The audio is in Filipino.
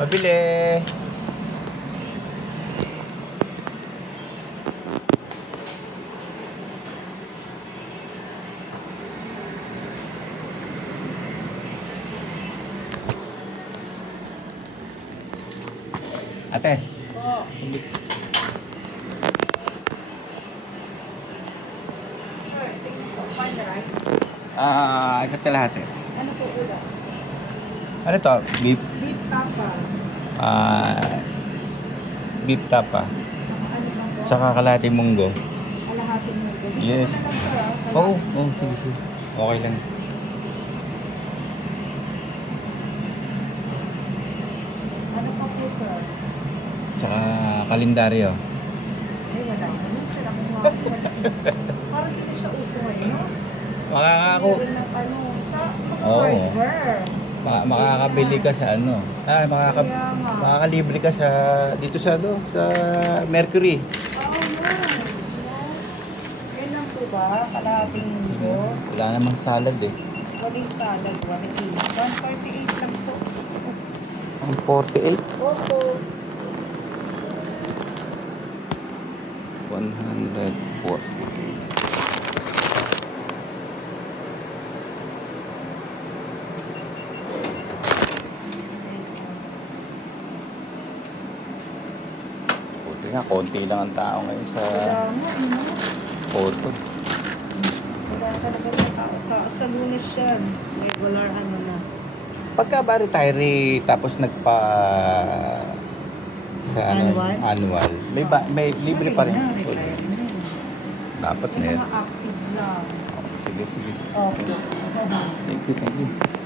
Pabili. Ate. Po. Sir, sige po. Find rice. Isa't kalahati. Ano po ulam? Ano to? Beef? Beef tapa. Beef tapa. Ano bang po? Tsaka kalahati munggo. Kalahating mo. Yes. Gusto ko na lang, sir, ah. Oo, sige, sige. Okay lang. Ano pa po, sir? Tsaka kalendaryo. Ay, wala. Ano, sir? Ako nga. Parang hindi siya uso ngayon, no? Makakako. Meron ng ano, sa Oo. burger. Makakabili ka sa ano. Kaya nga. Makakalibre ka sa dito sa sa Mercury. Oo, yan. Yan lang po ba? Kalahating mundo? Wala namang salad eh. Waling salad, waling ilang. 148 lang po. Ang 48. Opo. 140. Buti nga, konti lang ang tao ngayon sa Wala nga, ano? photo. Wala talaga sa tao-tao. Sa Lunes yan. Regular ano na. Pagka ba retiree tapos nagpa sa ano, Annual? annual, may libre pa rin. Retire na. Dapat na Yung yan. mga active lang. Sige, sige. Opo. Thank you, thank you.